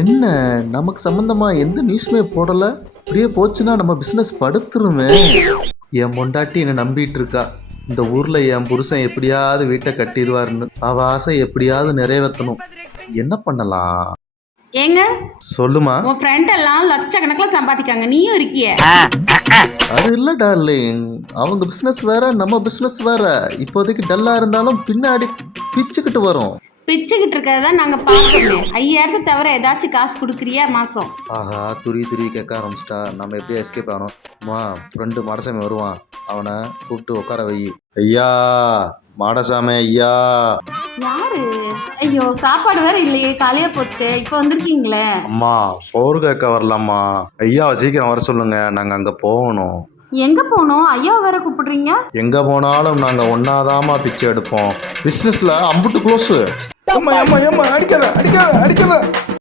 என்ன நமக்கு சம்பந்தமா எந்த நியூஸுமே போடல. இப்படியே போச்சுன்னா நம்ம பிசினஸ் படுத்துருமே. என் பொண்டாட்டி என்னை நம்பிட்டு இருக்கா. இந்த ஊர்ல என் புருஷன் எப்படியாவது வீட்டை கட்டிடுவாருன்னு. அவ ஆசை எப்படியாவது நிறைவேற்றணும். என்ன பண்ணலாம்? ஏங்க சொல்லுமா. உன் ஃப்ரெண்ட் எல்லாம் லட்சக்கணக்கில் சம்பாதிக்காங்க, நீயும் இருக்கிய. அது இல்லை டார்லிங், அவங்க பிசினஸ் வேற நம்ம பிசினஸ் வேற. இப்போதைக்கு டல்லா இருந்தாலும் பின்னாடி பிச்சுக்கிட்டு வரும். பிச்சுக்கிட்டு இருக்கிறத நாங்கள் பார்க்கணும். 5000 தவிர ஏதாச்சும் காசு கொடுக்குறியா மாதம்? ஆஹா, துருவி கேட்க ஆரம்பிச்சிட்டா. நம்ம எப்படியா எஸ்கேப் ஆகணும்? அம்மா, ஃப்ரெண்டு மாடசாமி வருவான், அவனை கூப்பிட்டு உட்கார வை. ஐயா மாடசாமி ஐயா. யாரு? ஐயோ, சாப்பாடு வேற இல்லையே, காலையே போச்சு, இப்போ வந்திருக்கீங்களே. அம்மா, சோறு கேட்க வரலாமா? ஐயாவை சீக்கிரம் வர சொல்லுங்க, நாங்கள் அங்கே போகணும். எங்க போனோம்? ஐயா வேற கூப்பிடுறீங்க? எங்கே போனாலும் நாங்கள் ஒன்னாதாமா பிச்சை எடுப்போம். பிஸ்னஸில் அம்புட்டு க்ளோஸு. அம்மா அம்மா அம்மா, அடிக்காத அடிக்காத அடிக்காத.